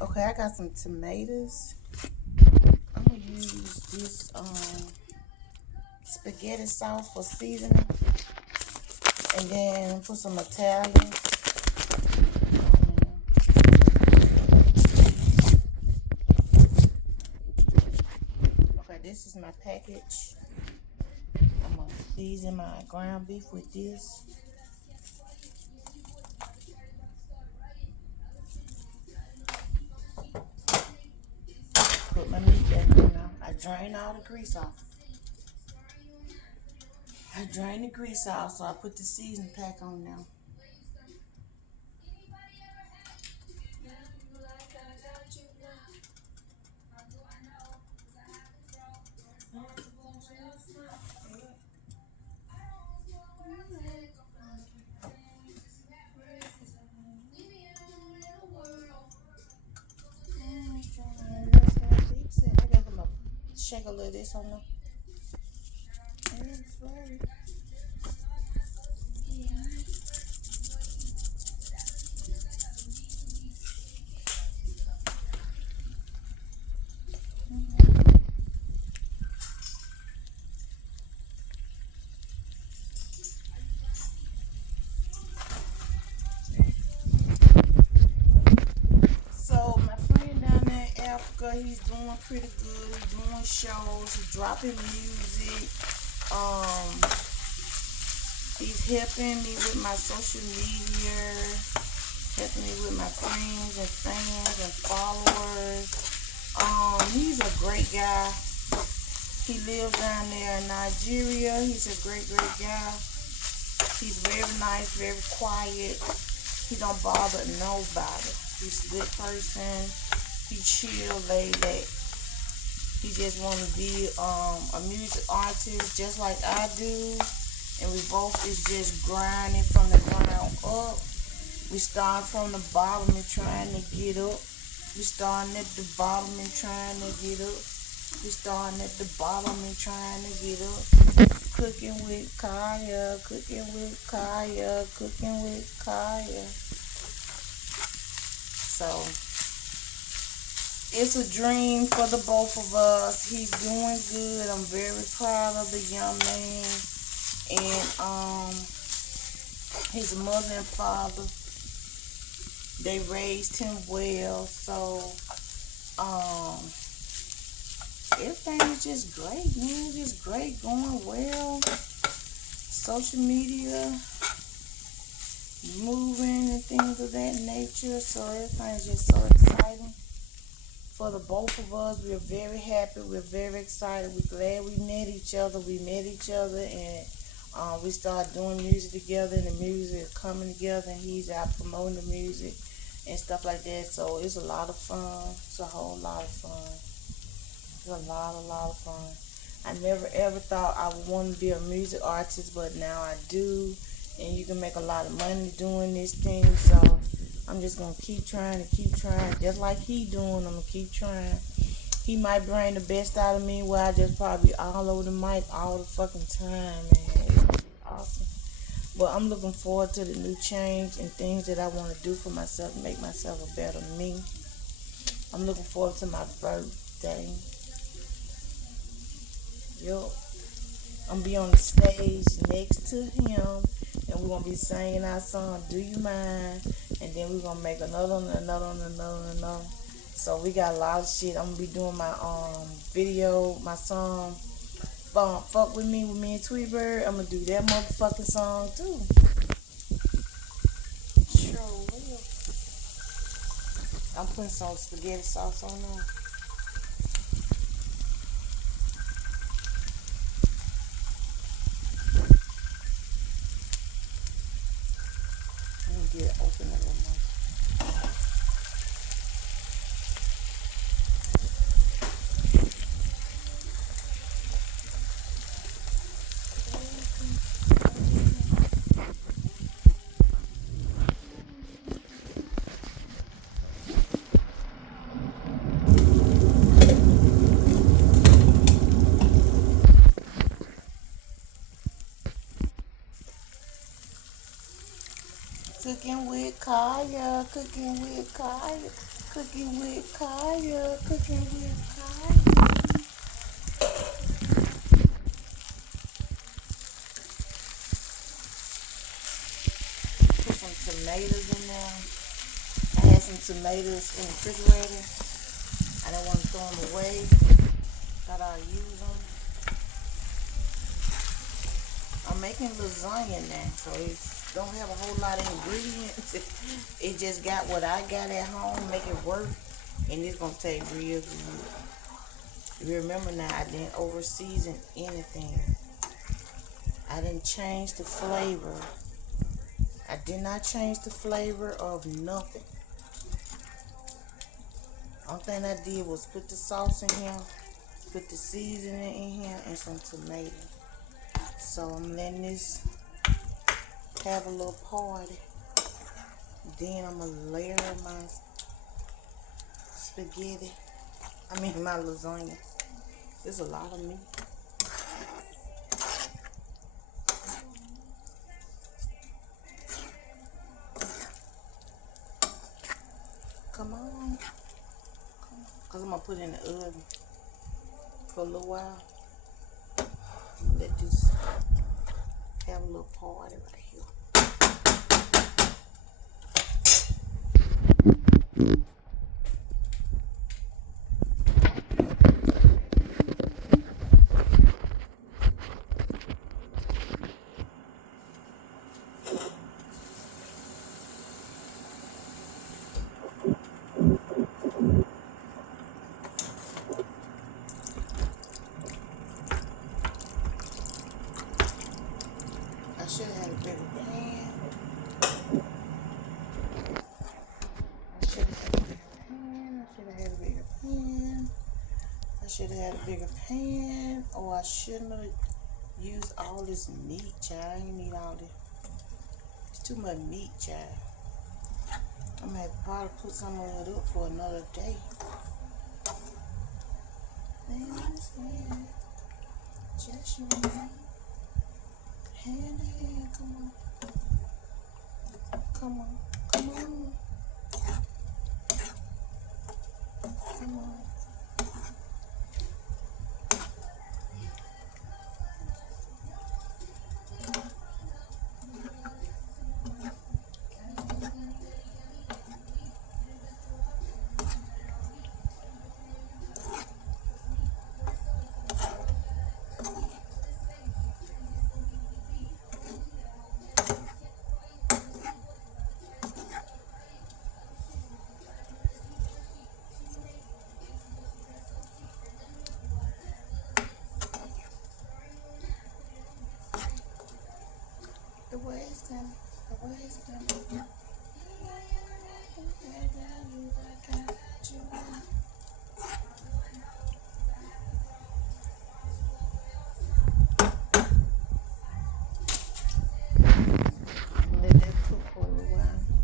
Okay, I got some tomatoes. I'm gonna use this spaghetti sauce for seasoning, and then put some Italian. Okay, this is my package. I'm gonna season my ground beef with this. Put my meat back in now. I drain all the grease off. I drain the grease off, so I put the seasoning pack on now. I got some shake a little of this on there. So my friend down there in Africa, he's doing pretty good. He's doing shows. He's dropping music. Um, he's helping me with my social media, helping me with my friends and fans and followers. He's a great guy. He lives down there in Nigeria. He's a great guy. He's very nice, very quiet. He don't bother nobody. He's a good person. He chill, laid back. He just want to be a music artist just like I do. And we both is just grinding from the ground up. We start from the bottom and trying to get up. We starting at the bottom and trying to get up. We starting at the bottom and trying to get up. Cooking with Kaya, cooking with Kaya, cooking with Kaya. So it's a dream for the both of us. He's doing good. I'm very proud of the young man. And his mother and father, they raised him well. So everything is just great, man. Just great, going well. Social media, moving and things of that nature. So everything's just so exciting for the both of us. We're very happy. We're very excited. We're glad we met each other. We met each other, and we started doing music together, and the music is coming together, and he's out promoting the music and stuff like that. So it's a lot of fun. It's a whole lot of fun. It's a lot of fun. I never ever thought I would want to be a music artist, but now I do. And you can make a lot of money doing this thing. So I'm just going to keep trying. Just like he doing, I'm going to keep trying. He might bring the best out of me where I just probably all over the mic all the fucking time, man. It's awesome. But I'm looking forward to the new change and things that I want to do for myself, make myself a better me. I'm looking forward to my birthday. Yup. I'm going to be on the stage next to him, and we're going to be singing our song, Do You Mind? And then we're going to make another one. So we got a lot of shit. I'm going to be doing my video, my song, Fuck With Me and Tweetbird. I'm going to do that motherfucking song, too. Sure will. I'm putting some spaghetti sauce on there. Get it open a little more. Cooking with Kaya, cooking with Kaya, cooking with Kaya, cooking with Kaya. Put some tomatoes in there. I had some tomatoes in the refrigerator. I didn't want to throw them away. Thought I'd use them. I'm making lasagna now, so it don't have a whole lot of ingredients. It just got what I got at home, make it work, and it's gonna taste real good. Remember now, I didn't over season anything. I didn't change the flavor. I did not change the flavor of nothing. Only thing I did was put the sauce in here, put the seasoning in here, and some tomato. So I'm letting this have a little party. Then I'm gonna layer my spaghetti. My lasagna. There's a lot of meat. Come on. Because I'm going to put it in the oven for a little while. Let this have a little party right here. I should have had a bigger pan. I should have had a bigger pan. Or I shouldn't have used all this meat, child. I ain't need all this. It's too much meat, child. I'm going to probably put some of it up for another day. Just hand to hand, come on. Come on. The way it's coming.